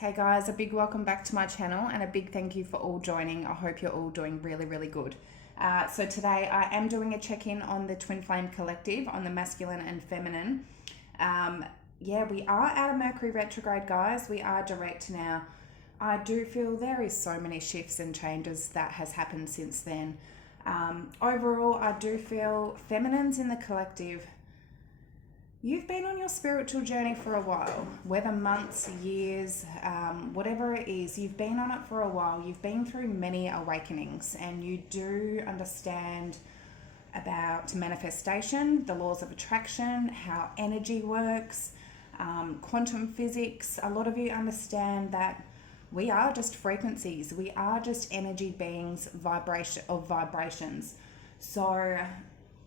Hey guys, a big welcome back to my channel and a big thank you for all joining. I hope you're all doing really good. So today I am doing a check-in on the Twin Flame Collective, on the masculine and feminine. We are out of Mercury retrograde, guys. We are direct now. I do feel there is so many shifts and changes that has happened since then. Overall, I do feel feminines in the collective, you've been on your spiritual journey for a while, whether months, years, whatever it is, you've been on it for a while. You've been through many awakenings and you do understand about manifestation, the laws of attraction, how energy works, quantum physics. A lot of you understand that we are just frequencies. We are just energy beings, vibrations. So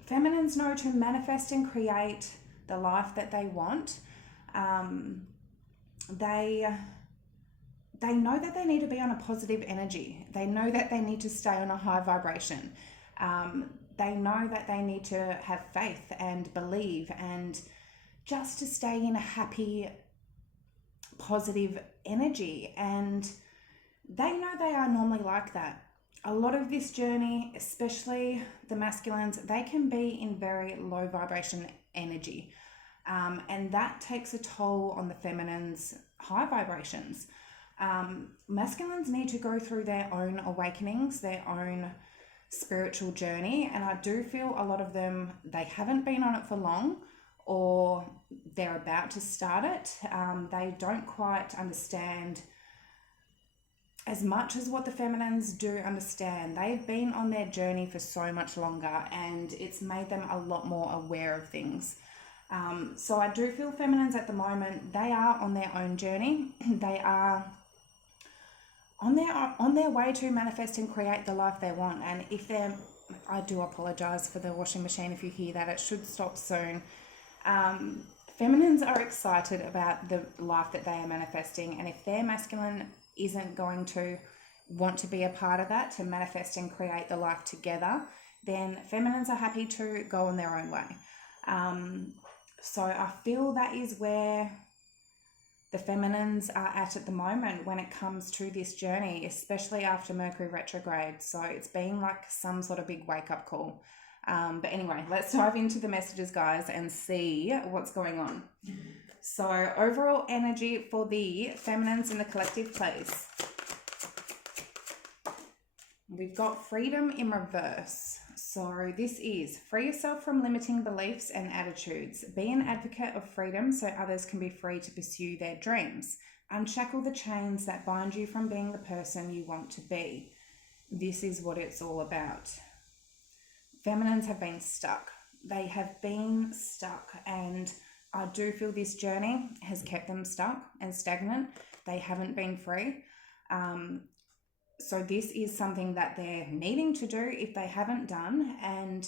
feminines know to manifest and create the life that they want. They know that they need to be on a positive energy. They know that they need to stay on a high vibration. They know that they need to have faith and believe and just to stay in a happy, positive energy. And they know they are normally like that. A lot of this journey, especially the masculines, they can be in very low vibration energy. And that takes a toll on the feminines' high vibrations. Masculines need to go through their own awakenings, their own spiritual journey. And I do feel a lot of them, they haven't been on it for long, or they're about to start it. They don't quite understand as much as what the feminines do understand. They've been on their journey for so much longer and it's made them a lot more aware of things. So I do feel feminines at the moment, they are on their own journey. They are on their way to manifest and create the life they want. And if they're, I do apologize for the washing machine if you hear that, it should stop soon. Feminines are excited about the life that they are manifesting, and if their masculine isn't going to want to be a part of that, to manifest and create the life together, then feminines are happy to go on their own way. So I feel that is where the feminines are at the moment when it comes to this journey, especially after Mercury retrograde. So it's been like some sort of big wake-up call. But anyway, let's dive into the messages, guys, and see what's going on. So overall energy for the feminines in the collective, please. We've got freedom in reverse. So this is free yourself from limiting beliefs and attitudes. Be an advocate of freedom so others can be free to pursue their dreams. Unshackle the chains that bind you from being the person you want to be. This is what it's all about. Feminines have been stuck. They have been stuck, and I do feel this journey has kept them stuck and stagnant. They haven't been free. So this is something that they're needing to do if they haven't done, and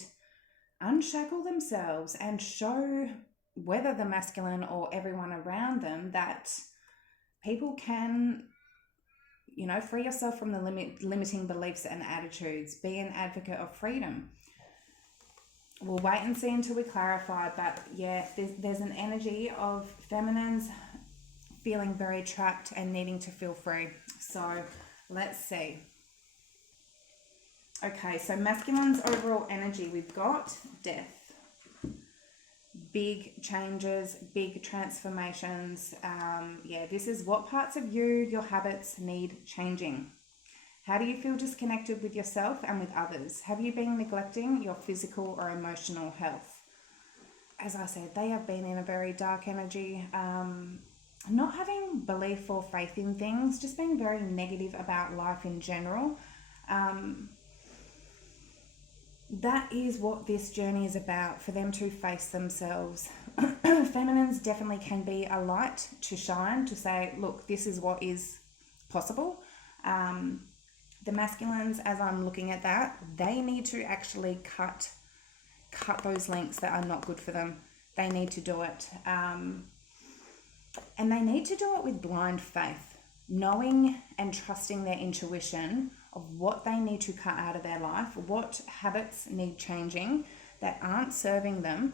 unshackle themselves and show whether the masculine or everyone around them that people can, free yourself from the limiting beliefs and attitudes. Be an advocate of freedom. We'll wait and see until we clarify, but yeah, there's an energy of feminines feeling very trapped and needing to feel free. So let's see. Okay, so masculine's overall energy, we've got death. Big changes, big transformations. This is what parts of you, your habits need changing. How do you feel disconnected with yourself and with others? Have you been neglecting your physical or emotional health? As I said, they have been in a very dark energy. Not having belief or faith in things, just being very negative about life in general. That is what this journey is about, for them to face themselves. Feminines definitely can be a light to shine, to say, look, this is what is possible. The masculines, as I'm looking at that, they need to actually cut those links that are not good for them. They need to do it. And they need to do it with blind faith, knowing and trusting their intuition of what they need to cut out of their life, what habits need changing that aren't serving them,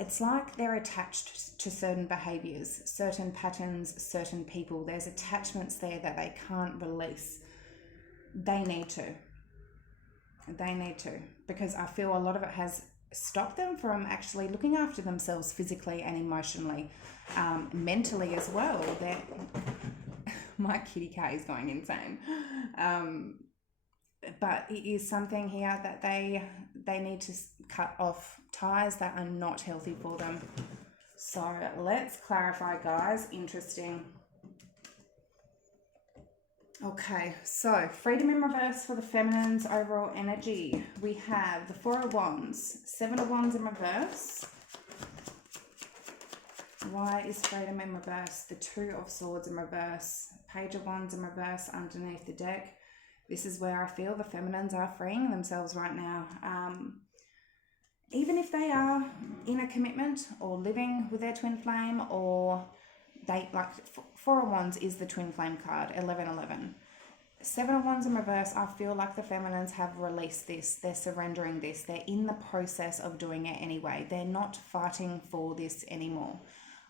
it's like they're attached to certain behaviors, certain patterns, certain people. There's attachments there that they can't release. They need to. They need to, because I feel a lot of it has stopped them from actually looking after themselves physically and emotionally, mentally as well. That my kitty cat is going insane. But it is something here that they need to cut off ties that are not healthy for them. So let's clarify, guys. Interesting. Okay, so freedom in reverse for the feminine's overall energy. We have the Four of Wands, Seven of Wands in reverse. Why is freedom in reverse? The Two of Swords in reverse, Page of Wands in reverse underneath the deck. This is where I feel the feminines are freeing themselves right now. Even if they are in a commitment or living with their twin flame, or they, like, Four of Wands is the twin flame card, 1111. Seven of Wands in reverse, I feel like the feminines have released this. They're surrendering this. They're in the process of doing it anyway. They're not fighting for this anymore.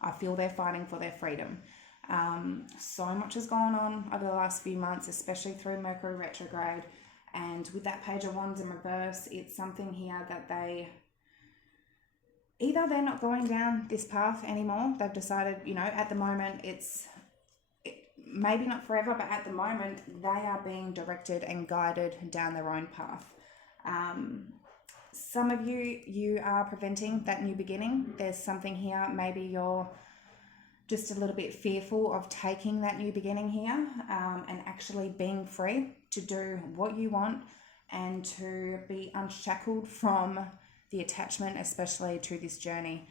I feel they're fighting for their freedom. So much has gone on over the last few months, especially through Mercury retrograde. And with that Page of Wands in reverse, it's something here that either they're not going down this path anymore. They've decided, at the moment maybe not forever, but at the moment they are being directed and guided down their own path. Some of you are preventing that new beginning. There's something here, maybe you're just a little bit fearful of taking that new beginning here, and actually being free to do what you want and to be unshackled from the attachment, especially to this journey,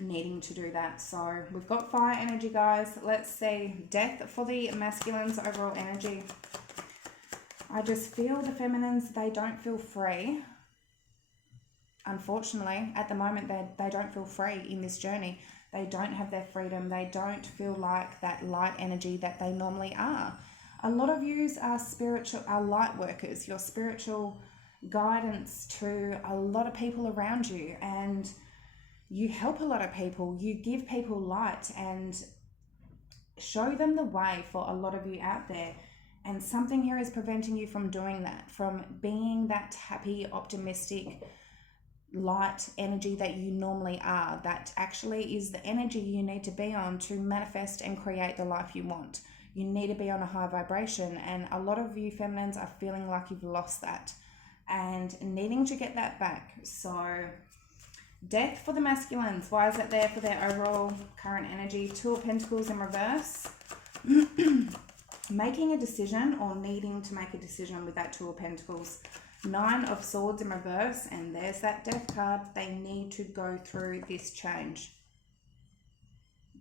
needing to do that. So we've got fire energy, guys. Let's see death for the masculine's overall energy. I just feel the feminines, they don't feel free. Unfortunately, at the moment, they don't feel free in this journey. They don't have their freedom. They don't feel like that light energy that they normally are. A lot of yous are light workers. You're spiritual guidance to a lot of people around you, and you help a lot of people. You give people light and show them the way for a lot of you out there. And something here is preventing you from doing that, from being that happy, optimistic, light energy that you normally are. That actually is the energy you need to be on to manifest and create the life you want. You need to be on a high vibration, and a lot of you feminines are feeling like you've lost that and needing to get that back. So death for the masculines. Why is that there for their overall current energy? Two of Pentacles in reverse. Making a decision or needing to make a decision with that Two of Pentacles. Nine of Swords in reverse, and there's that death card. They need to go through this change.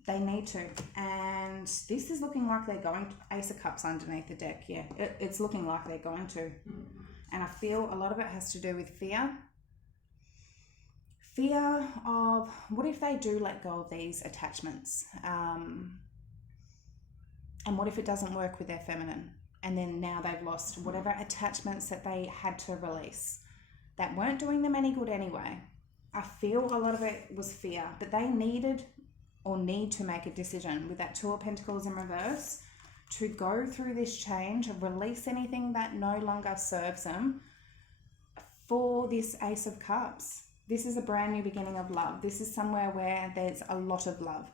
They need to. And this is looking like they're going to. Ace of Cups underneath the deck. Yeah, it's looking like they're going to. And I feel a lot of it has to do with fear. Fear of what if they do let go of these attachments? And what if it doesn't work with their feminine? And then now they've lost whatever attachments that they had to release that weren't doing them any good anyway. I feel a lot of it was fear, but they needed or need to make a decision with that Two of Pentacles in reverse to go through this change, release anything that no longer serves them for this Ace of Cups. This is a brand new beginning of love. This is somewhere where there's a lot of love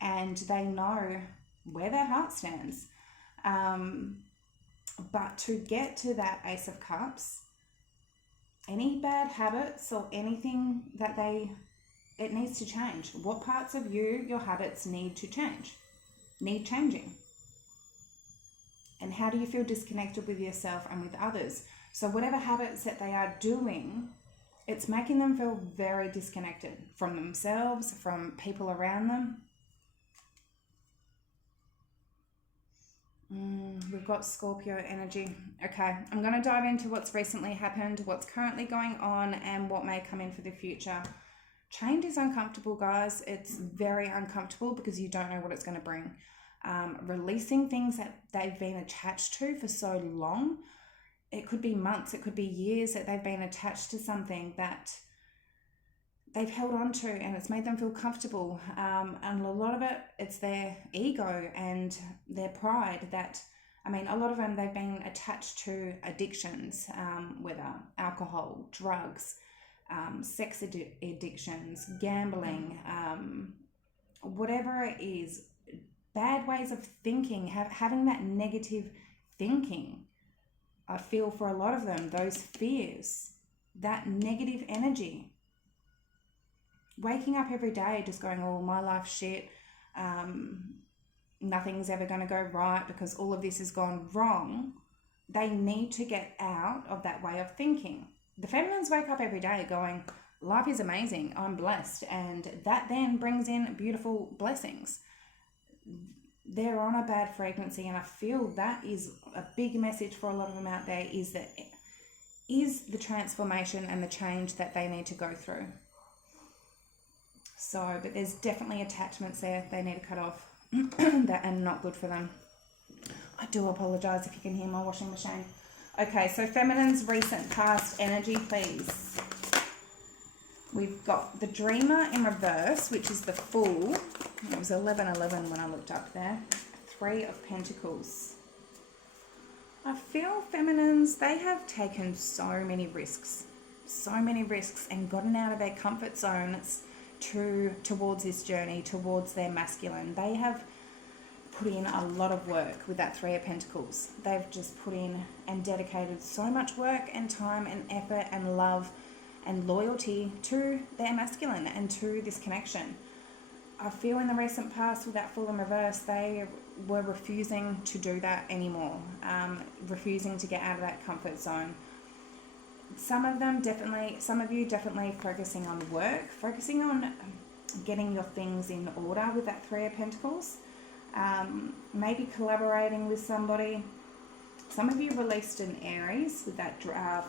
and they know where their heart stands. But to get to that Ace of Cups, any bad habits or anything that it needs to change. What parts of your habits need to change? Need changing. And how do you feel disconnected with yourself and with others? So whatever habits that they are doing, it's making them feel very disconnected from themselves, from people around them. We've got Scorpio energy. Okay, I'm going to dive into what's recently happened, what's currently going on, and what may come in for the future. Change is uncomfortable, guys. It's very uncomfortable because you don't know what it's going to bring. Releasing things that they've been attached to for so long. It could be months, it could be years that they've been attached to something that they've held on to, and it's made them feel comfortable. And a lot of it, it's their ego and their pride that, I mean, a lot of them, they've been attached to addictions, whether alcohol, drugs, sex addictions, gambling, whatever it is, bad ways of thinking, having that negative thinking. I feel for a lot of them, those fears, that negative energy. Waking up every day just going, oh, my life's shit. Nothing's ever going to go right because all of this has gone wrong. They need to get out of that way of thinking. The feminines wake up every day going, life is amazing, I'm blessed, and that then brings in beautiful blessings. They're on a bad frequency, and I feel that is a big message for a lot of them out there, is the transformation and the change that they need to go through. So, but there's definitely attachments there they need to cut off that are not good for them. I do apologise if you can hear my washing machine. Okay, so feminine's recent past energy, please. We've got the Dreamer in reverse, which is the Fool. It was 11:11 when I looked up there. 3 of Pentacles. I feel feminines, they have taken so many risks and gotten out of their comfort zones towards this journey, towards their masculine. They have put in a lot of work with that 3 of Pentacles. They've just put in and dedicated so much work and time and effort and love and loyalty to their masculine and to this connection. I feel in the recent past with that Fool in reverse, they were refusing to do that anymore, refusing to get out of that comfort zone. Some of you definitely focusing on work, focusing on getting your things in order with that 3 of Pentacles, maybe collaborating with somebody. Some of you released an Aries with that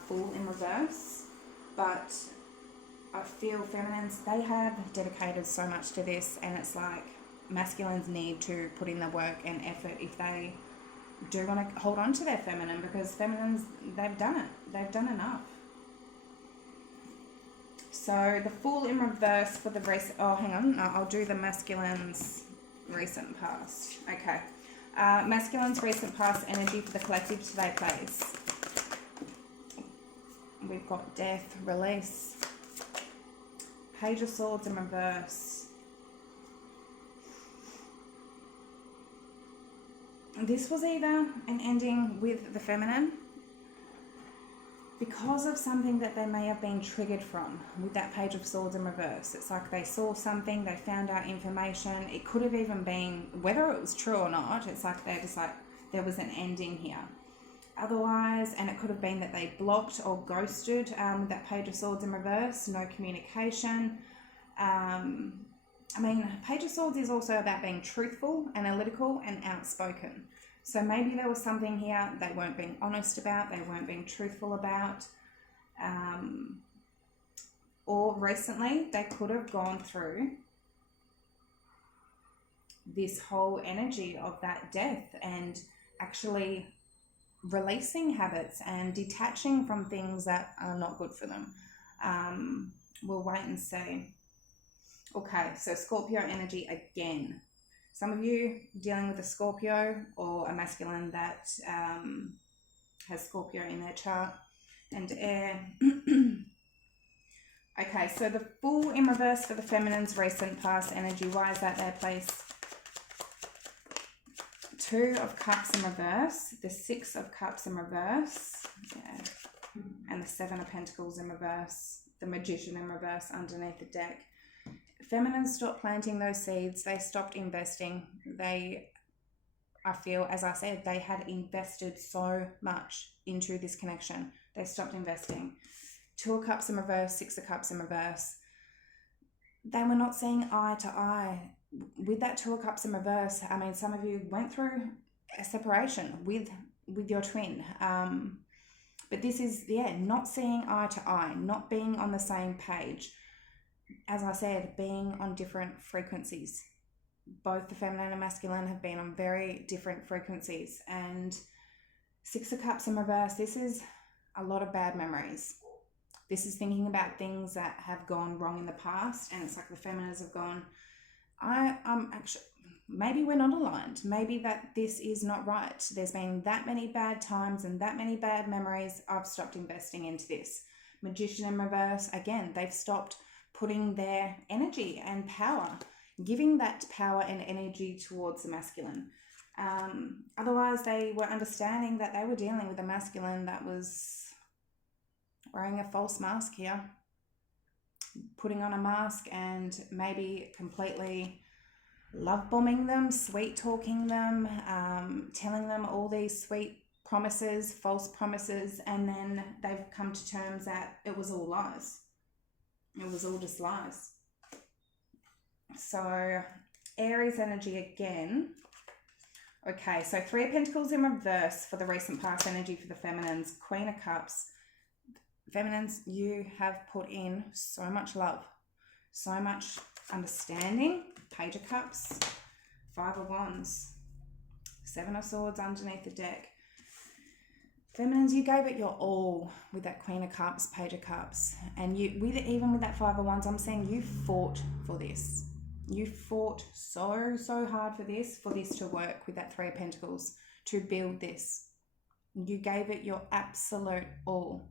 Fool in reverse, but I feel feminines, they have dedicated so much to this, and it's like masculines need to put in the work and effort if they do want to hold on to their feminine, because feminines, they've done it. They've done enough. So the Fool in reverse for the recent, oh, hang on. No, I'll do the masculine's recent past. Okay. Masculine's recent past energy for the collective today, please. We've got Death, Release, Page of Swords in reverse. This was either an ending with the feminine because of something that they may have been triggered from with that Page of Swords in reverse. It's like they saw something, they found out information. It could have even been, whether it was true or not, it's like they're just like, there was an ending here. Otherwise, and it could have been that they blocked or ghosted with that Page of Swords in reverse, no communication. I mean, Page of Swords is also about being truthful, analytical, and outspoken. So maybe there was something here they weren't being honest about, they weren't being truthful about. Or recently, they could have gone through this whole energy of that death and actually releasing habits and detaching from things that are not good for them. We'll wait and see. Okay, so Scorpio energy again. Some of you dealing with a Scorpio or a masculine that has Scorpio in their chart, and air. Okay, so the Fool in reverse for the feminine's recent past energy. Why is that there, please? 2 of Cups in reverse, the 6 of Cups in reverse, yeah, and the 7 of Pentacles in reverse, the Magician in reverse underneath the deck. Feminines stopped planting those seeds. They stopped investing. I feel, as I said, they had invested so much into this connection. They stopped investing. 2 of Cups in reverse, 6 of Cups in reverse. They were not seeing eye to eye. With that 2 of Cups in reverse, I mean, some of you went through a separation with your twin. But this is, not seeing eye to eye, not being on the same page. As I said, being on different frequencies. Both the feminine and masculine have been on very different frequencies. And 6 of Cups in reverse, this is a lot of bad memories. This is thinking about things that have gone wrong in the past, and it's like the feminines have gone, I'm actually, maybe we're not aligned. Maybe that this is not right. There's been that many bad times and that many bad memories. I've stopped investing into this. Magician in reverse, again, they've stopped putting their energy and power, giving that power and energy towards the masculine. Otherwise, they were understanding that they were dealing with a masculine that was wearing a false mask here, putting on a mask and maybe completely love bombing them, sweet talking them, telling them all these sweet promises, false promises, and then they've come to terms that it was all lies. It was all just lies. So Aries energy again. Okay, so 3 of Pentacles in reverse for the recent past energy for the feminines. Queen of Cups. Feminines, you have put in so much love, so much understanding. Page of Cups, 5 of Wands, 7 of Swords underneath the deck. Feminines, you gave it your all with that Queen of Cups, Page of Cups, and even with that 5 of Wands, I'm saying you fought for this. You fought so hard for this to work with that 3 of Pentacles, to build this. You gave it your absolute all.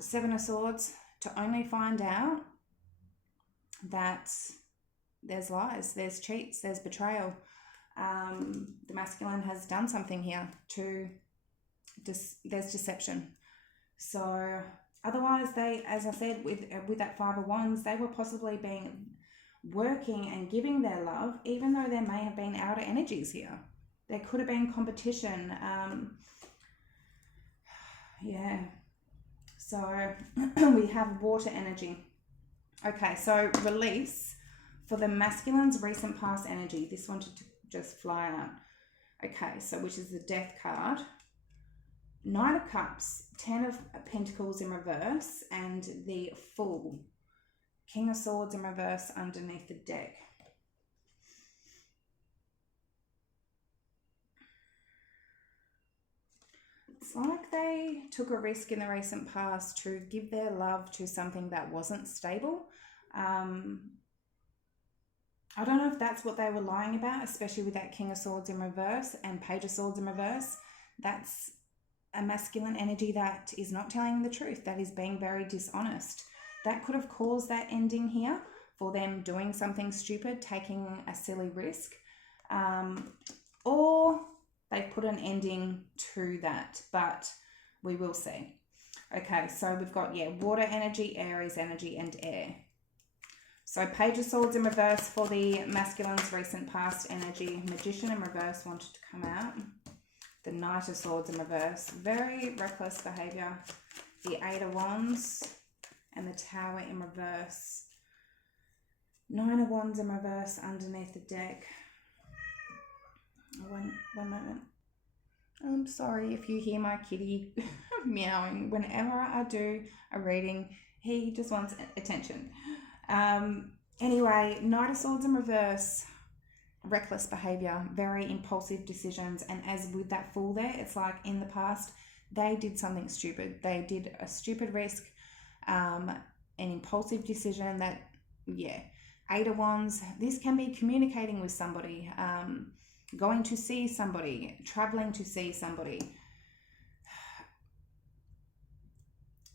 7 of Swords, to only find out that there's lies, there's cheats, there's betrayal. The masculine has done something here there's deception. So otherwise, they, as I said, with that 5 of Wands, they were possibly working and giving their love, even though there may have been outer energies here. There could have been competition. Yeah. So we have water energy. Okay, so release for the masculine's recent past energy. This wanted to just fly out. Okay, so which is the Death card. 9 of Cups, 10 of Pentacles in reverse, and the Fool. King of Swords in reverse underneath the deck. It's like they took a risk in the recent past to give their love to something that wasn't stable. I don't know if that's what they were lying about, especially with that King of Swords in reverse and Page of Swords in reverse. That's a masculine energy that is not telling the truth, that is being very dishonest. That could have caused that ending here, for them doing something stupid, taking a silly risk, or they put an ending to that, but we will see. Okay, so we've got, water energy, Aries energy, and air. So Page of Swords in reverse for the masculine's recent past energy. Magician in reverse wanted to come out. The Knight of Swords in reverse, very reckless behavior. The 8 of Wands and the Tower in reverse. 9 of Wands in reverse underneath the deck. One moment. I'm sorry if you hear my kitty meowing. Whenever I do a reading, he just wants attention. Anyway, Knight of Swords in reverse. Reckless behavior, very impulsive decisions, and as with that Fool there, it's like in the past they did something stupid. They did a stupid risk, an impulsive decision that, 8 of Wands, this can be communicating with somebody, going to see somebody, traveling to see somebody.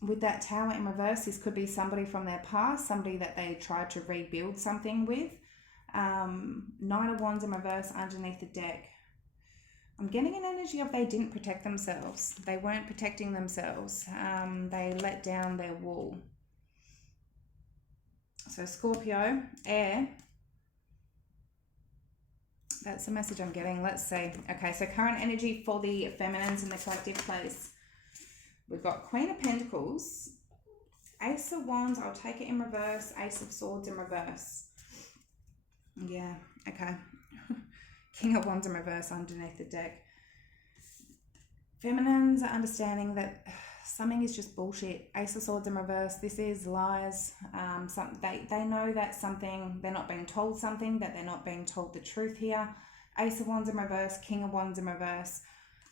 With that Tower in reverse, this could be somebody from their past, somebody that they tried to rebuild something with. 9 of Wands in reverse underneath the deck. I'm getting an energy of they didn't protect themselves. They weren't protecting themselves. They let down their wall. So Scorpio, air. That's the message I'm getting. Let's see. Okay, so current energy for the feminines in the collective place. We've got Queen of Pentacles, Ace of Wands, I'll take it in reverse, Ace of Swords in reverse. Yeah, okay. King of Wands in reverse underneath the deck. Feminines are understanding that something is just bullshit. Ace of Swords in reverse, this is lies. They know that something, they're not being told something, that they're not being told the truth here. Ace of Wands in reverse, King of Wands in reverse.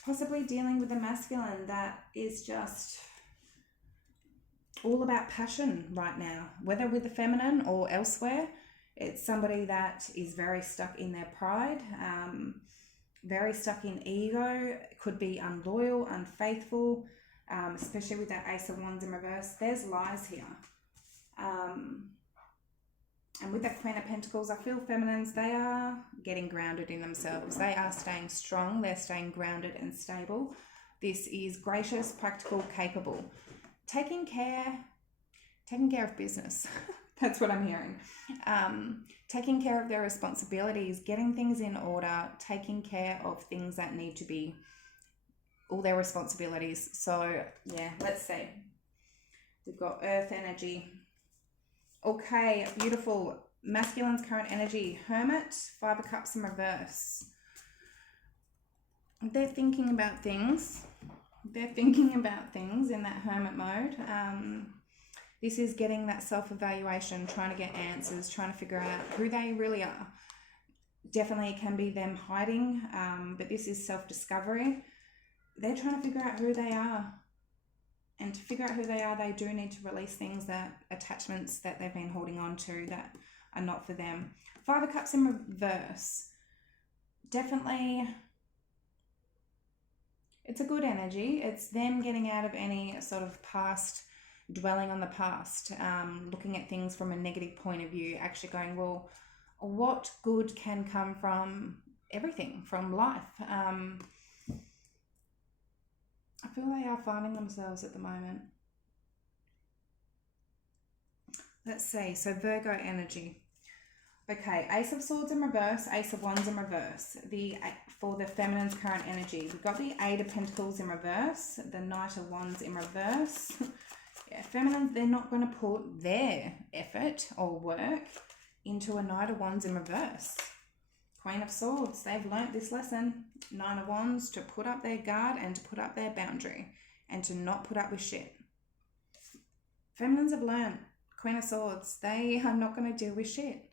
Possibly dealing with a masculine that is just all about passion right now, whether with the feminine or elsewhere. It's somebody that is very stuck in their pride, very stuck in ego, could be unloyal, unfaithful, especially with that Ace of Wands in reverse. There's lies here. And with that Queen of Pentacles, I feel feminines, they are getting grounded in themselves. They are staying strong. They're staying grounded and stable. This is gracious, practical, capable. Taking care of business. That's what I'm hearing. Taking care of their responsibilities, getting things in order, taking care of things that need to be all their responsibilities. So yeah, let's see. We've got earth energy. Okay, beautiful. Masculine's current energy. Hermit, 5 of Cups in reverse. They're thinking about things. They're thinking about things in that hermit mode. This is getting that self-evaluation, trying to get answers, trying to figure out who they really are. Definitely can be them hiding, but this is self-discovery. They're trying to figure out who they are. And to figure out who they are, they do need to release things, that attachments that they've been holding on to that are not for them. 5 of Cups in reverse. Definitely, it's a good energy. It's them getting out of any sort of past, dwelling on the past, looking at things from a negative point of view, actually going, well, what good can come from everything, from life? I feel they are finding themselves at the moment. Let's see. So Virgo energy. Okay, Ace of Swords in reverse, Ace of Wands in reverse. For the feminine's current energy, we've got the 8 of Pentacles in reverse, the Knight of Wands in reverse. Yeah, feminines, they're not going to put their effort or work into a Knight of Wands in reverse. Queen of Swords, they've learnt this lesson. 9 of Wands, to put up their guard and to put up their boundary and to not put up with shit. Feminines have learnt. Queen of Swords, they are not going to deal with shit.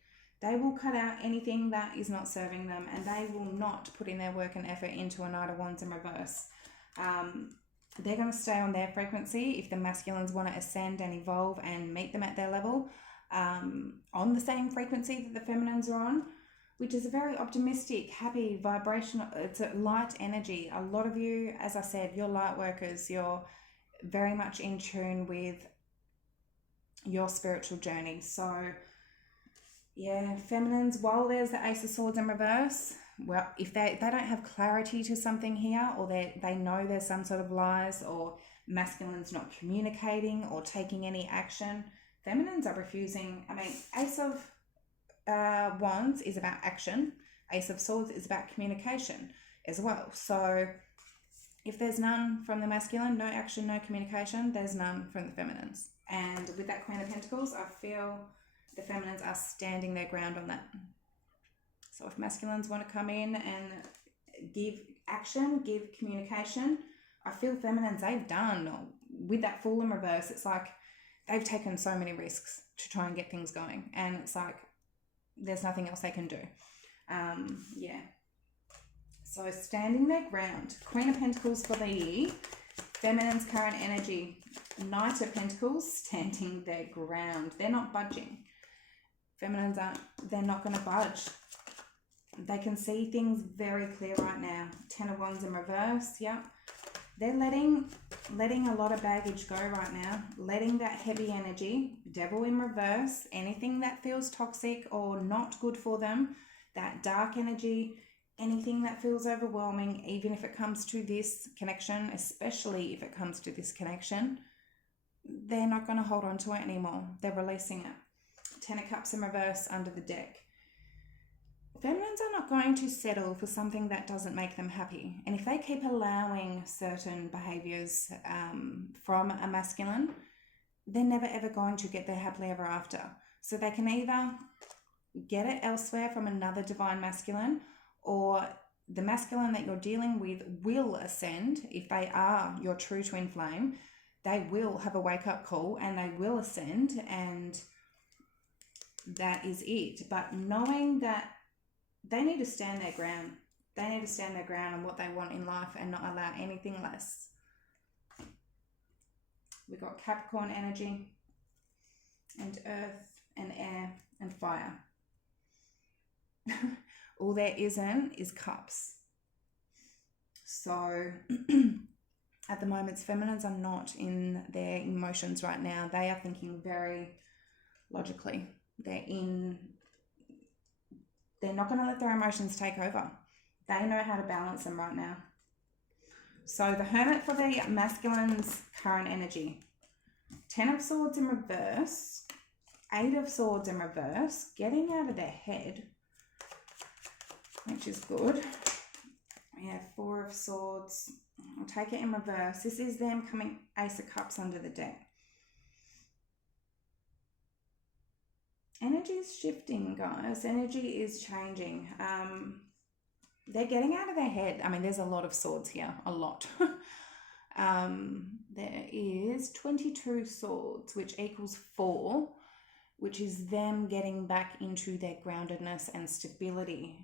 They will cut out anything that is not serving them, and they will not put in their work and effort into a Knight of Wands in reverse. They're going to stay on their frequency. If the masculines want to ascend and evolve and meet them at their level, on the same frequency that the feminines are on, which is a very optimistic, happy, vibrational, it's a light energy. A lot of you, as I said, you're light workers. You're very much in tune with your spiritual journey. So yeah, feminines, while there's the Ace of Swords in reverse, well, if they don't have clarity to something here, or they know there's some sort of lies, or masculines not communicating or taking any action, feminines are refusing. I mean, Ace of Wands is about action. Ace of Swords is about communication as well. So if there's none from the masculine, no action, no communication, there's none from the feminines. And with that Queen of Pentacles, I feel the feminines are standing their ground on that. So if masculines want to come in and give action, give communication, I feel feminines, they've done. With that Fool in reverse, it's like they've taken so many risks to try and get things going. And it's like there's nothing else they can do. Yeah. So standing their ground. Queen of Pentacles for the year. Feminine's current energy. Knight of Pentacles, standing their ground. They're not budging. Feminines they're not going to budge. They can see things very clear right now. 10 of Wands in reverse, yep. They're letting a lot of baggage go right now. Letting that heavy energy, Devil in reverse, anything that feels toxic or not good for them, that dark energy, anything that feels overwhelming, even if it comes to this connection, especially if it comes to this connection, they're not going to hold on to it anymore. They're releasing it. 10 of Cups in reverse under the deck. Feminines are not going to settle for something that doesn't make them happy. And if they keep allowing certain behaviors from a masculine, they're never ever going to get there happily ever after. So they can either get it elsewhere from another divine masculine, or the masculine that you're dealing with will ascend. If they are your true twin flame, they will have a wake-up call and they will ascend, and that is it. But knowing that they need to stand their ground. They need to stand their ground on what they want in life and not allow anything less. We've got Capricorn energy and earth and air and fire. All there isn't is cups. So at the moment, feminines are not in their emotions right now. They are thinking very logically. They're not going to let their emotions take over. They know how to balance them right now. So the Hermit for the masculine's current energy. 10 of Swords in reverse. 8 of Swords in reverse. Getting out of their head, which is good. We have 4 of Swords. I'll take it in reverse. This is them coming Ace of Cups under the deck. Energy is shifting, guys. Energy is changing. They're getting out of their head. I mean, there's a lot of swords here. A lot. There is 22 swords, which equals 4, which is them getting back into their groundedness and stability.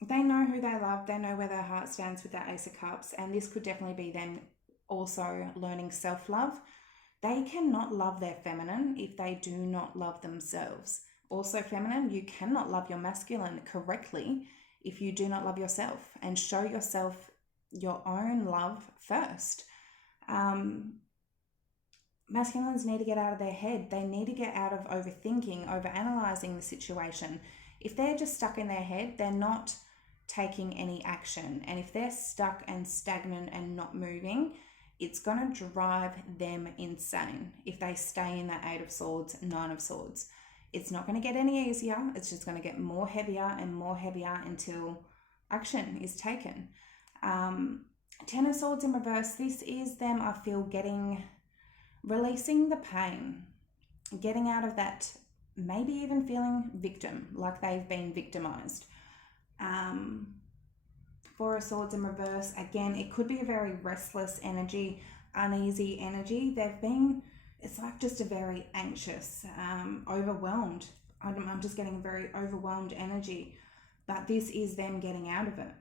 They know who they love. They know where their heart stands with that Ace of Cups. And this could definitely be them also learning self-love. They cannot love their feminine if they do not love themselves. Also, feminine, you cannot love your masculine correctly if you do not love yourself, and show yourself your own love first. Masculines need to get out of their head. They need to get out of overthinking, overanalyzing the situation. If they're just stuck in their head, they're not taking any action. And if they're stuck and stagnant and not moving, it's going to drive them insane if they stay in that 8 of Swords, 9 of Swords. It's not going to get any easier. It's just going to get more heavier and more heavier until action is taken. 10 of Swords in reverse. This is them, I feel, releasing the pain, getting out of that, maybe even feeling victim, like they've been victimized. 4 of Swords in reverse. Again, it could be a very restless energy, uneasy energy. It's like just a very anxious, overwhelmed. I'm just getting a very overwhelmed energy, but this is them getting out of it.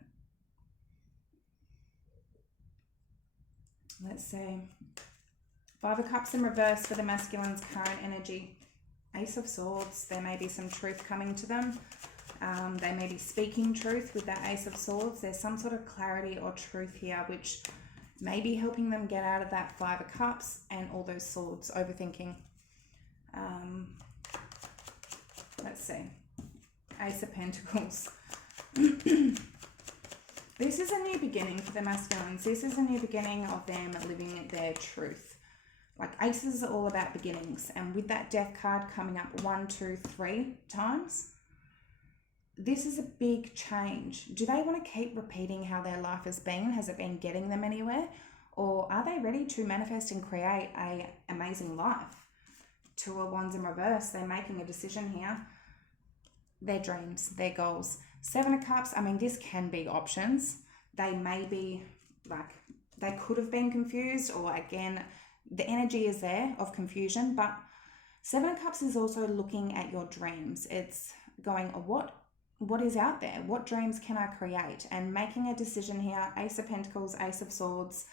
Let's see. 5 of Cups in reverse for the masculine's current energy. Ace of Swords. There may be some truth coming to them. They may be speaking truth with that Ace of Swords. There's some sort of clarity or truth here, which may be helping them get out of that 5 of Cups and all those swords, overthinking. Let's see. Ace of Pentacles. This is a new beginning for the masculines. This is a new beginning of them living their truth. Like, aces are all about beginnings. And with that Death card coming up 1, 2, 3 times, this is a big change. Do they want to keep repeating how their life has been? Has it been getting them anywhere? Or are they ready to manifest and create an amazing life? 2 of Wands in reverse. They're making a decision here. Their dreams, their goals. 7 of Cups. I mean, this can be options. They may be like, they could have been confused, or again, the energy is there of confusion. But 7 of Cups is also looking at your dreams. It's going, what is out there? What dreams can I create? And making a decision here. Ace of Pentacles, Ace of Swords.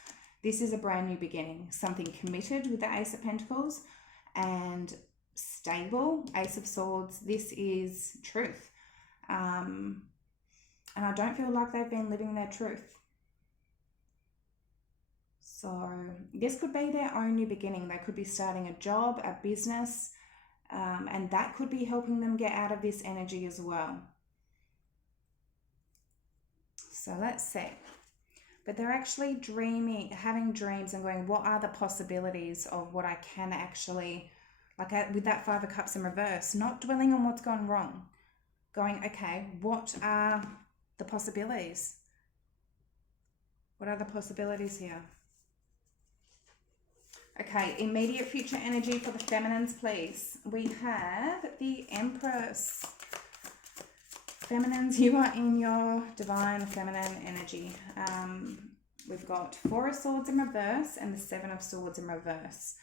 This is a brand new beginning. Something committed with the Ace of Pentacles and stable. Ace of Swords. This is truth. And I don't feel like they've been living their truth. So this could be their own new beginning. They could be starting a job, a business, and that could be helping them get out of this energy as well. So let's see. But they're actually dreaming, having dreams and going, what are the possibilities of what I can actually, like with that 5 of Cups in reverse, not dwelling on what's gone wrong. Going, okay, what are the possibilities? What are the possibilities here? Okay, immediate future energy for the feminines, please. We have the Empress. Feminines, you are in your divine feminine energy. We've got 4 of Swords in reverse and the 7 of Swords in reverse.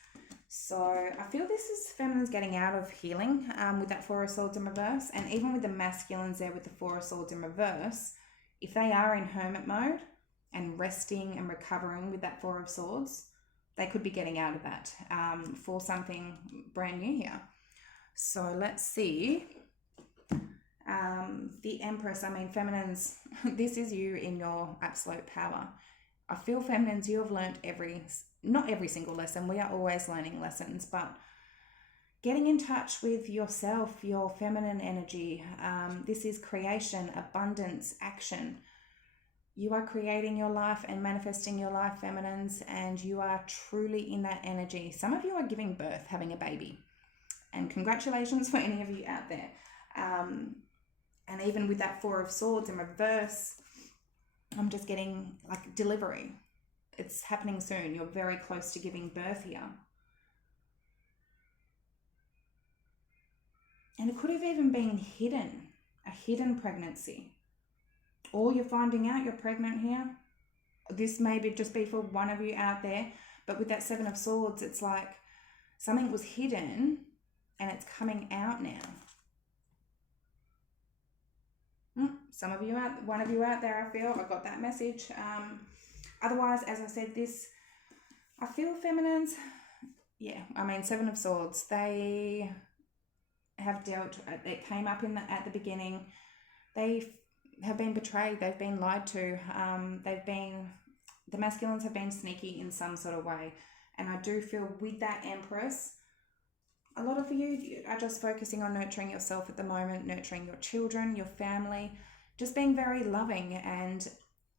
So I feel this is feminines getting out of healing with that 4 of Swords in reverse. And even with the masculines there with the 4 of Swords in reverse, if they are in hermit mode and resting and recovering with that 4 of Swords, they could be getting out of that for something brand new here. So let's see. The Empress, I mean, feminines, this is you in your absolute power. I feel feminines, you have learned not every single lesson. We are always learning lessons, but getting in touch with yourself, your feminine energy. This is creation, abundance, action. You are creating your life and manifesting your life, feminines, and you are truly in that energy. Some of you are giving birth, having a baby, and congratulations for any of you out there. And even with that Four of Swords in reverse, I'm just getting like delivery. It's happening soon. You're very close to giving birth here. And it could have even been hidden, a hidden pregnancy. Or you're finding out you're pregnant here. This may just be for one of you out there, but with that Seven of Swords, it's like something was hidden and it's coming out now. Some of you one of you out there, I feel, I got that message. Otherwise, as I said, I feel feminines, yeah, I mean, Seven of Swords, they have dealt, it came up at the beginning, they have been betrayed, they've been lied to, the masculines have been sneaky in some sort of way. And I do feel with that Empress, a lot of you are just focusing on nurturing yourself at the moment, nurturing your children, your family, just being very loving. And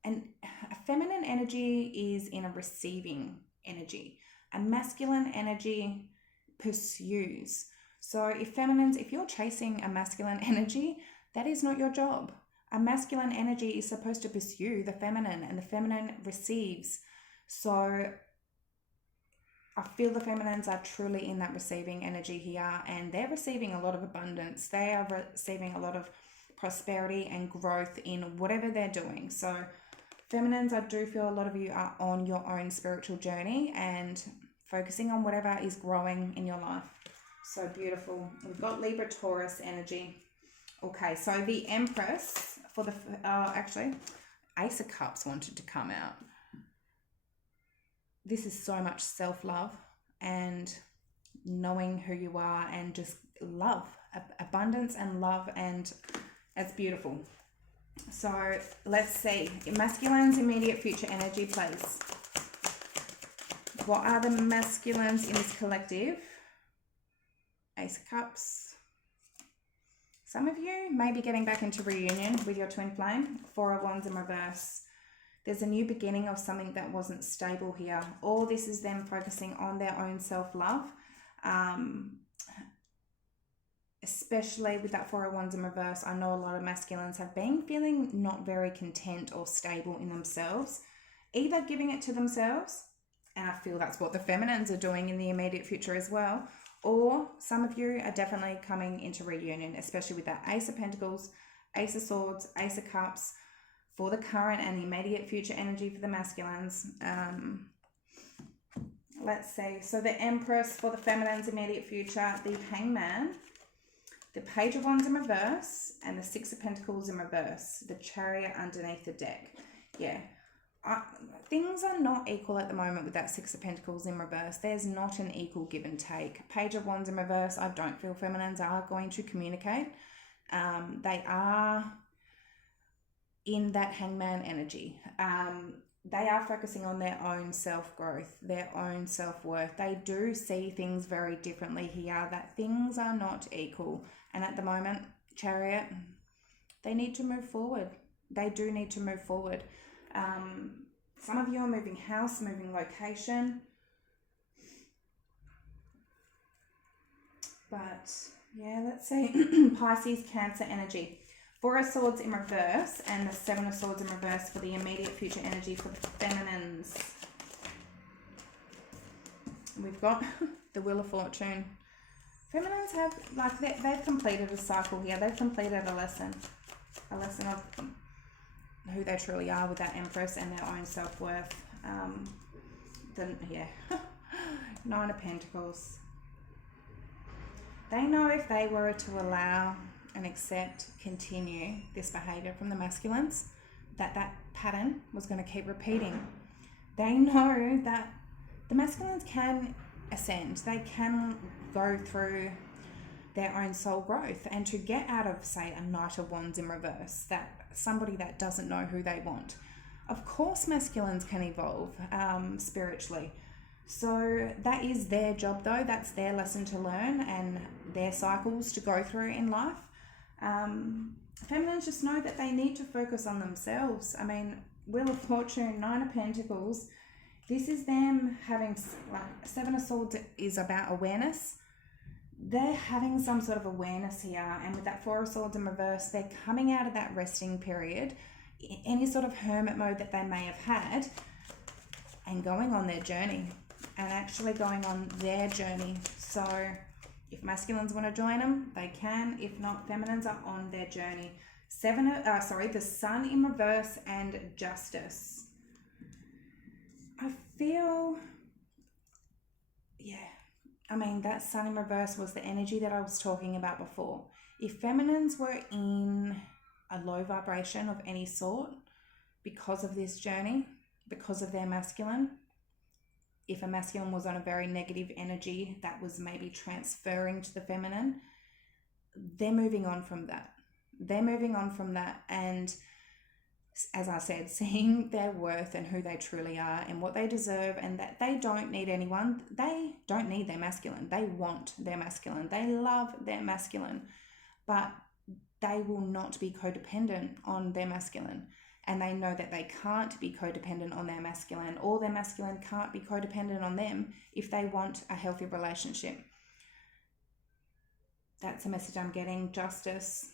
a feminine energy is in a receiving energy. A masculine energy pursues. So if you're chasing a masculine energy, that is not your job. A masculine energy is supposed to pursue the feminine, and the feminine receives. So I feel the feminines are truly in that receiving energy here, and they're receiving a lot of abundance. They are receiving a lot of prosperity and growth in whatever they're doing. So feminines, I do feel a lot of you are on your own spiritual journey and focusing on whatever is growing in your life. So beautiful. We've got Libra, Taurus energy. Okay, so the Empress for the, actually, Ace of Cups wanted to come out. This is so much self-love and knowing who you are and just love, abundance and love, and it's beautiful. So let's see, masculines, immediate future energy, please. What are the masculines in this collective? Ace of Cups. Some of you may be getting back into reunion with your twin flame. Four of Wands in reverse. There's a new beginning of something that wasn't stable here. Or this is them focusing on their own self-love. Especially with that Four of Wands in reverse, I know a lot of masculines have been feeling not very content or stable in themselves. Either giving it to themselves, and I feel that's what the feminines are doing in the immediate future as well, or some of you are definitely coming into reunion, especially with that Ace of Pentacles, Ace of Swords, Ace of Cups, for the current and the immediate future energy for the masculines. Let's see. So the Empress for the feminines, immediate future, the Hangman, the Page of Wands in reverse, and the Six of Pentacles in reverse, the Chariot underneath the deck. Yeah. Things are not equal at the moment with that Six of Pentacles in reverse. There's not an equal give and take. Page of Wands in reverse, I don't feel feminines are going to communicate. They are in that Hangman energy. They are focusing on their own self-growth, their own self-worth. They do see things very differently here, that things are not equal. And at the moment, Chariot, they need to move forward. They do need to move forward. Some of you are moving house, moving location. But yeah, let's see. Pisces, Cancer energy. Four of Swords in reverse and the Seven of Swords in reverse for the immediate future energy for the feminines. We've got the Wheel of Fortune. Feminines have, like, they've completed a cycle here. They've completed a lesson of who they truly are with that Empress and their own self-worth. Nine of Pentacles. They know if they were to allow and accept, continue this behavior from the masculines, that pattern was going to keep repeating. They know that the masculines can ascend. They can go through their own soul growth, and to get out of, say, a Knight of Wands in reverse, that somebody that doesn't know who they want. Of course, masculines can evolve spiritually. So that is their job, though. That's their lesson to learn and their cycles to go through in life. Feminines just know that they need to focus on themselves. I mean, Wheel of Fortune, Nine of Pentacles, this is them having, like, Seven of Swords is about awareness. They're having some sort of awareness here, and with that Four of Swords in reverse, they're coming out of that resting period, any sort of hermit mode that they may have had, and going on their journey, and actually going on their journey. So if masculines want to join them, they can. If not, feminines are on their journey. The Sun in reverse and Justice. I feel, that Sun in reverse was the energy that I was talking about before. If feminines were in a low vibration of any sort because of this journey, because of their masculine, if a masculine was on a very negative energy that was maybe transferring to the feminine, they're moving on from that. And as I said, seeing their worth and who they truly are and what they deserve, and that they don't need anyone. They don't need their masculine. They want their masculine. They love their masculine, but they will not be codependent on their masculine. And they know that they can't be codependent on their masculine, or their masculine can't be codependent on them if they want a healthy relationship. That's a message I'm getting. Justice.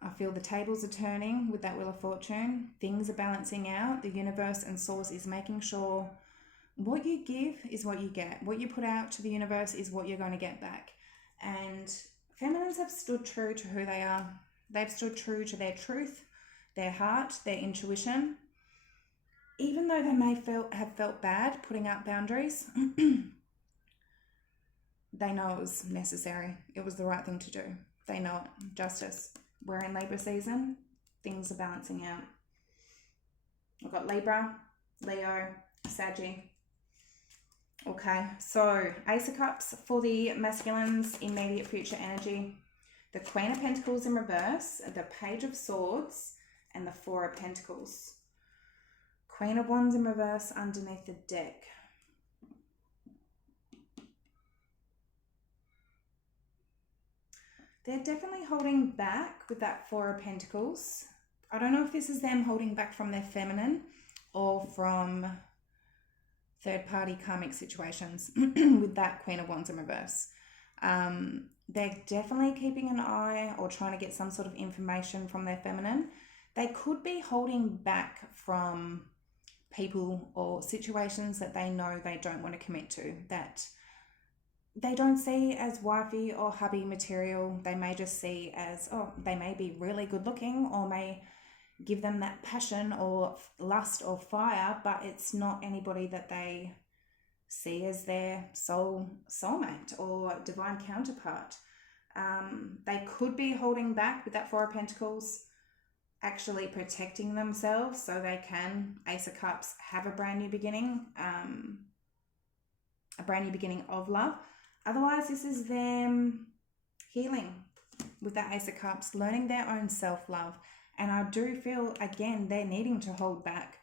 I feel the tables are turning with that Wheel of Fortune. Things are balancing out. The universe and source is making sure what you give is what you get. What you put out to the universe is what you're going to get back. And feminines have stood true to who they are. They've stood true to their truth, their heart, their intuition. Even though they may have felt bad putting out boundaries, they know it was necessary. It was the right thing to do. They know it. Justice. We're in Libra season. Things are balancing out. I've got Libra, Leo, Saggy. Okay, so Ace of Cups for the masculines, immediate future energy. The Queen of Pentacles in reverse, the Page of Swords, and the Four of Pentacles. Queen of Wands in reverse underneath the deck. They're definitely holding back with that Four of Pentacles. I don't know if this is them holding back from their feminine or from third-party karmic situations with that Queen of Wands in reverse. They're definitely keeping an eye or trying to get some sort of information from their feminine. They could be holding back from people or situations that they know they don't want to commit to, that they don't see as wifey or hubby material. They may just see as, they may be really good looking or may give them that passion or lust or fire, but it's not anybody that they see as their soulmate or divine counterpart. They could be holding back with that Four of Pentacles, actually protecting themselves so they can, Ace of Cups, have a brand new beginning, of love. Otherwise, this is them healing with that Ace of Cups, learning their own self-love. And I do feel, again, they're needing to hold back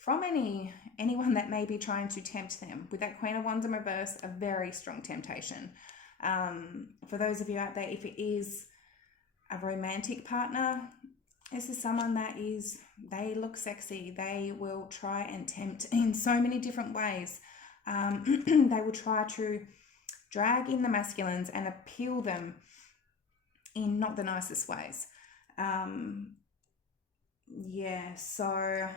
from anyone that may be trying to tempt them. With that Queen of Wands in reverse, a very strong temptation. For those of you out there, if it is a romantic partner, this is someone that they look sexy. They will try and tempt in so many different ways. They will try to drag in the masculines and appeal them in not the nicest ways. So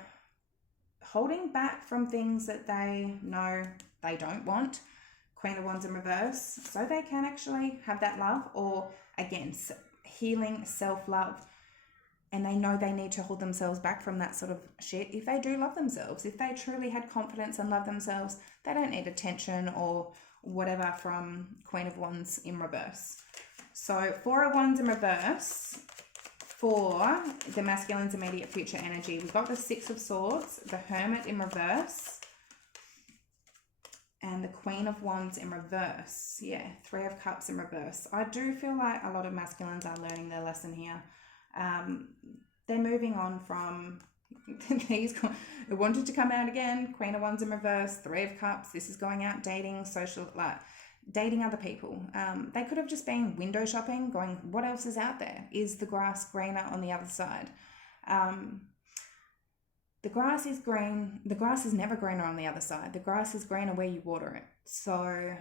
holding back from things that they know they don't want, Queen of Wands in reverse, so they can actually have that love, or again, healing, self-love, and they know they need to hold themselves back from that sort of shit. If they do love themselves, if they truly had confidence and love themselves, they don't need attention or whatever from Queen of Wands in reverse. So Four of Wands in reverse, for the masculine's immediate future energy, we've got the Six of Swords, the Hermit in reverse, and the Queen of Wands in reverse. Yeah, Three of Cups in reverse. I do feel like a lot of masculines are learning their lesson here. They're moving on from these. It wanted to come out again. Queen of Wands in reverse, Three of Cups. This is going out dating, social, like dating other people. They could have just been window shopping, going, what else is out there? Is the grass greener on the other side? The grass is green. The grass is never greener on the other side. The grass is greener where you water it. So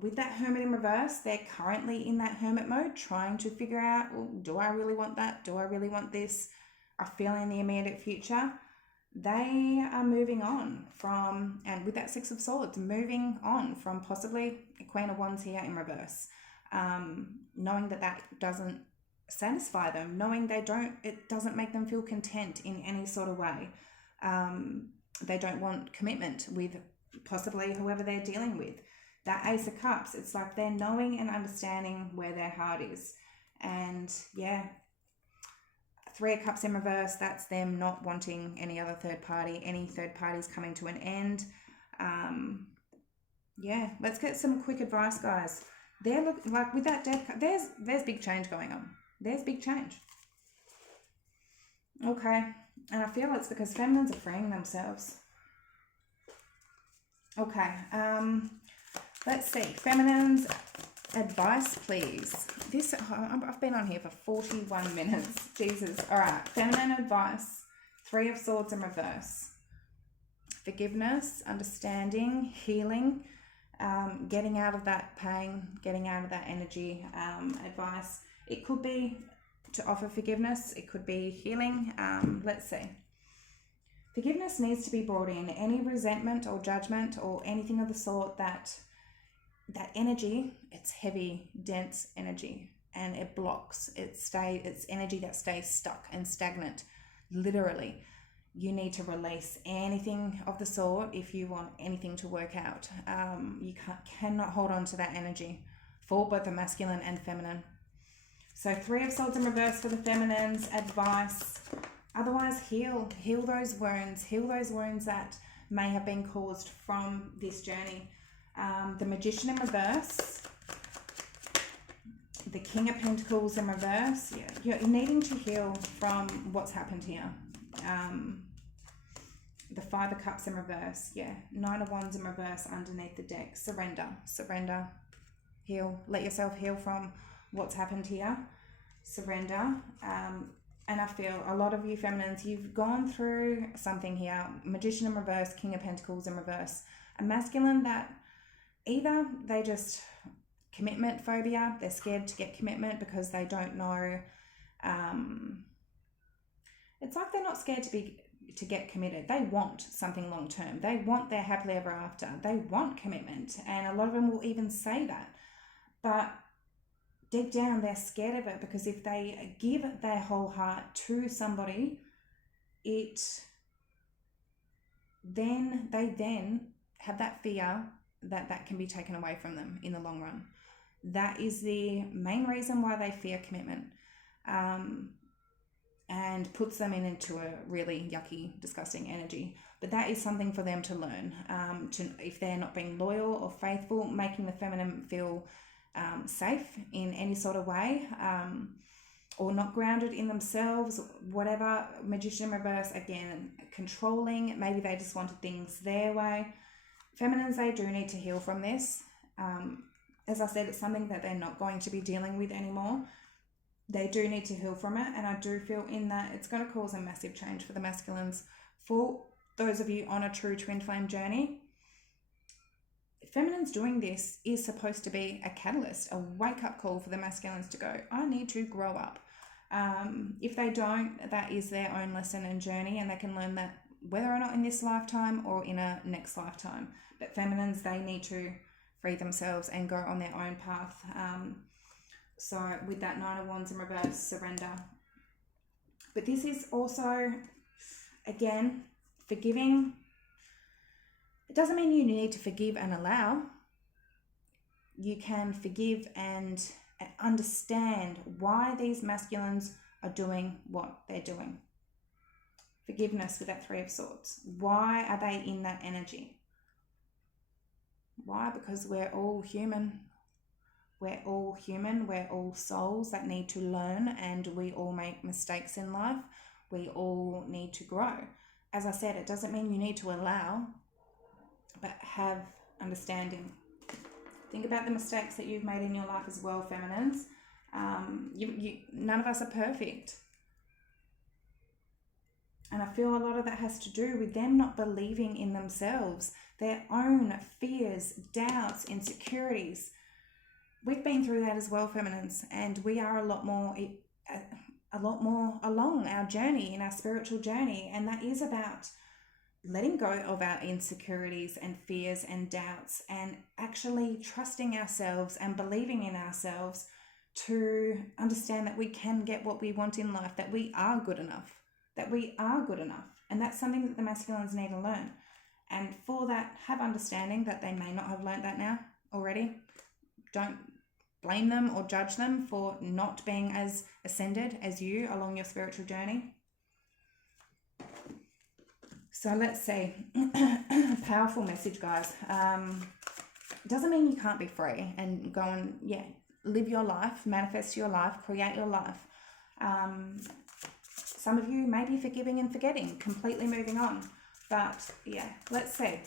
with that Hermit in reverse, they're currently in that hermit mode, trying to figure out, well, do I really want that? Do I really want this? I feel in the immediate future. They are moving on from, and with that Six of Swords, moving on from possibly a Queen of Wands here in reverse, knowing that doesn't satisfy them, knowing it doesn't make them feel content in any sort of way. They don't want commitment with possibly whoever they're dealing with. That Ace of Cups, it's like they're knowing and understanding where their heart is. And yeah, Three of Cups in reverse, that's them not wanting any other third party, any third parties coming to an end. Yeah, let's get some quick advice, guys. They're like with that Death, there's big change going on. There's big change. Okay, and I feel it's because feminines are freeing themselves. Okay, let's see. Feminines, advice, please. I've been on here for 41 minutes. Jesus. All right, feminine advice. Three of Swords in reverse. Forgiveness, understanding, healing, getting out of that pain, getting out of that energy. Advice. It could be to offer forgiveness. It could be healing. Let's see. Forgiveness needs to be brought in. Any resentment or judgment or anything of the sort, that energy, it's heavy, dense energy, and it blocks. It's energy that stays stuck and stagnant. Literally, you need to release anything of the sort if you want anything to work out. You cannot hold on to that energy for both the masculine and feminine. So Three of Swords in reverse for the feminines, advice. Otherwise, heal those wounds that may have been caused from this journey. The Magician in reverse, the King of Pentacles in reverse. Yeah, you're needing to heal from what's happened here. The Five of Cups in reverse. Yeah, Nine of Wands in reverse underneath the deck. Surrender, heal. Let yourself heal from what's happened here. Surrender. And I feel a lot of you feminines, you've gone through something here. Magician in reverse, King of Pentacles in reverse. A masculine that either they just commitment phobia, they're scared to get commitment because they don't know. It's like they're not scared to get committed. They want something long term. They want their happily ever after. They want commitment, and a lot of them will even say that. But deep down, they're scared of it because if they give their whole heart to somebody, they then have that fear that can be taken away from them in the long run. That is the main reason why they fear commitment, and puts them into a really yucky, disgusting energy. But that is something for them to learn. If they're not being loyal or faithful, making the feminine feel safe in any sort of way, or not grounded in themselves, whatever. Magician in reverse, again, controlling. Maybe they just wanted things their way. Feminines, they do need to heal from this. As I said, it's something that they're not going to be dealing with anymore. They do need to heal from it, and I do feel in that it's going to cause a massive change for the masculines. For those of you on a true twin flame journey, feminines doing this is supposed to be a catalyst, a wake-up call for the masculines to go, I need to grow up. If they don't, that is their own lesson and journey, and they can learn that whether or not in this lifetime or in a next lifetime. But feminines, they need to free themselves and go on their own path. So with that Nine of Wands in reverse, surrender. But this is also, again, forgiving. It doesn't mean you need to forgive and allow. You can forgive and understand why these masculines are doing what they're doing. Forgiveness with that Three of Swords. Why are they in that energy? Why? Because we're all human. We're all human. We're all souls that need to learn, and we all make mistakes in life. We all need to grow. As I said, it doesn't mean you need to allow, but have understanding. Think about the mistakes that you've made in your life as well, feminines. None of us are perfect. And I feel a lot of that has to do with them not believing in themselves, their own fears, doubts, insecurities. We've been through that as well, feminines, and we are a lot more along our journey, in our spiritual journey, and that is about letting go of our insecurities and fears and doubts and actually trusting ourselves and believing in ourselves to understand that we can get what we want in life, that we are good enough, and that's something that the masculines need to learn. And for that, have understanding that they may not have learned that now already. Don't blame them or judge them for not being as ascended as you along your spiritual journey. So let's see. Powerful message, guys. Doesn't mean you can't be free and go and, live your life, manifest your life, create your life. Some of you may be forgiving and forgetting, completely moving on. But let's see.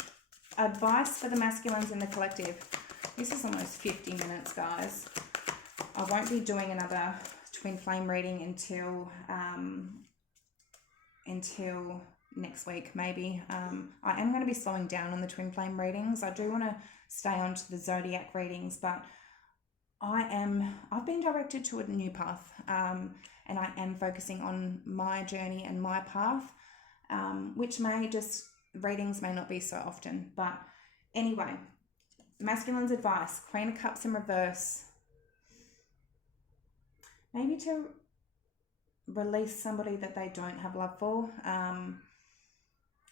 Advice for the masculines in the collective. This is almost 50 minutes, guys. I won't be doing another twin flame reading until next week, maybe. I am going to be slowing down on the twin flame readings. I do want to stay on to the zodiac readings, but I've been directed to a new path, and I am focusing on my journey and my path, which readings may not be so often. But anyway, masculine's advice, Queen of Cups in reverse. Maybe to release somebody that they don't have love for.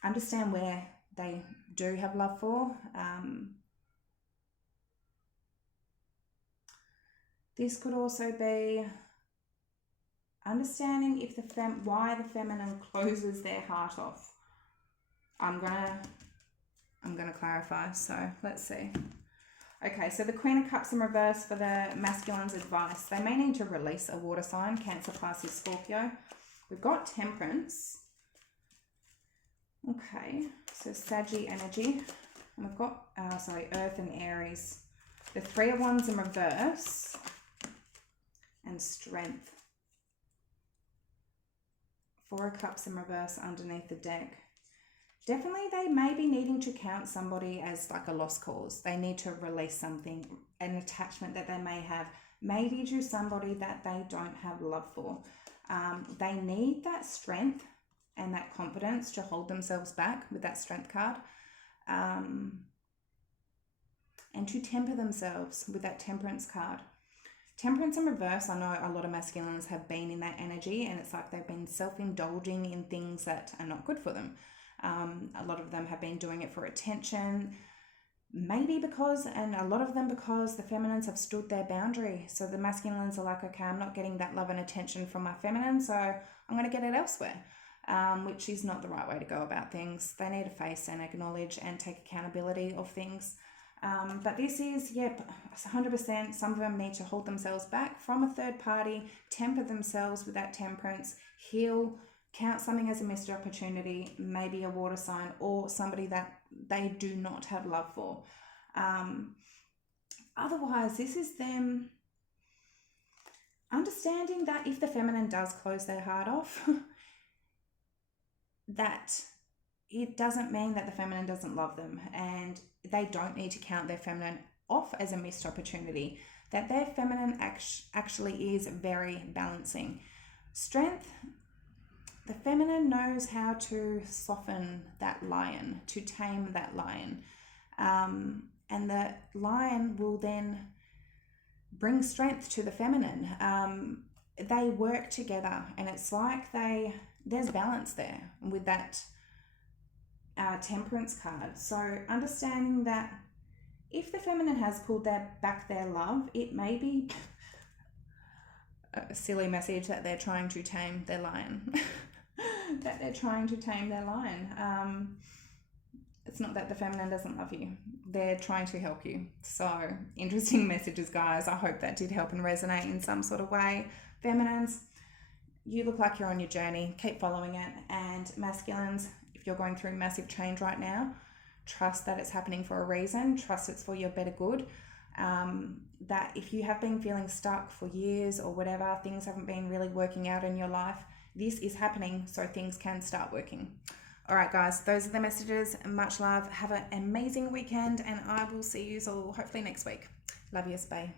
Understand where they do have love for. This could also be understanding if why the feminine closes their heart off. I'm gonna clarify. So let's see. Okay, so the Queen of Cups in reverse for the masculine's advice. They may need to release a water sign, Cancer, Pisces, Scorpio. We've got Temperance. Okay, so Saggy energy. And we've got, Earth and Aries. The Three of Wands in reverse. And Strength. Four of Cups in reverse underneath the deck. Definitely they may be needing to count somebody as like a lost cause. They need to release something, an attachment that they may have, maybe to somebody that they don't have love for. They need that strength and that confidence to hold themselves back with that Strength card. And to temper themselves with that Temperance card. Temperance in reverse, I know a lot of masculines have been in that energy, and it's like they've been self-indulging in things that are not good for them. A lot of them have been doing it for attention, maybe because the feminines have stood their boundary. So the masculines are like, okay, I'm not getting that love and attention from my feminine, so I'm going to get it elsewhere, which is not the right way to go about things. They need to face and acknowledge and take accountability of things. But this is, 100%, some of them need to hold themselves back from a third party, temper themselves with that Temperance, heal, count something as a missed opportunity, maybe a water sign, or somebody that they do not have love for. Otherwise, this is them understanding that if the feminine does close their heart off, that it doesn't mean that the feminine doesn't love them, and they don't need to count their feminine off as a missed opportunity, that their feminine actually is very balancing. Strength, the feminine knows how to soften that lion, to tame that lion. And the lion will then bring strength to the feminine. They work together, and it's like there's balance there with that Temperance card. So understanding that if the feminine has pulled back their love, it may be a silly message that they're trying to tame their lion. That they're trying to tame their lion. It's not that the feminine doesn't love you. They're trying to help you. So, interesting messages, guys. I hope that did help and resonate in some sort of way. Feminines, you look like you're on your journey. Keep following it. And masculines, if you're going through massive change right now, trust that it's happening for a reason. Trust it's for your better good. That if you have been feeling stuck for years or whatever, things haven't been really working out in your life, this is happening so things can start working. All right, guys, those are the messages. Much love. Have an amazing weekend, and I will see you all hopefully next week. Love yous. Bye.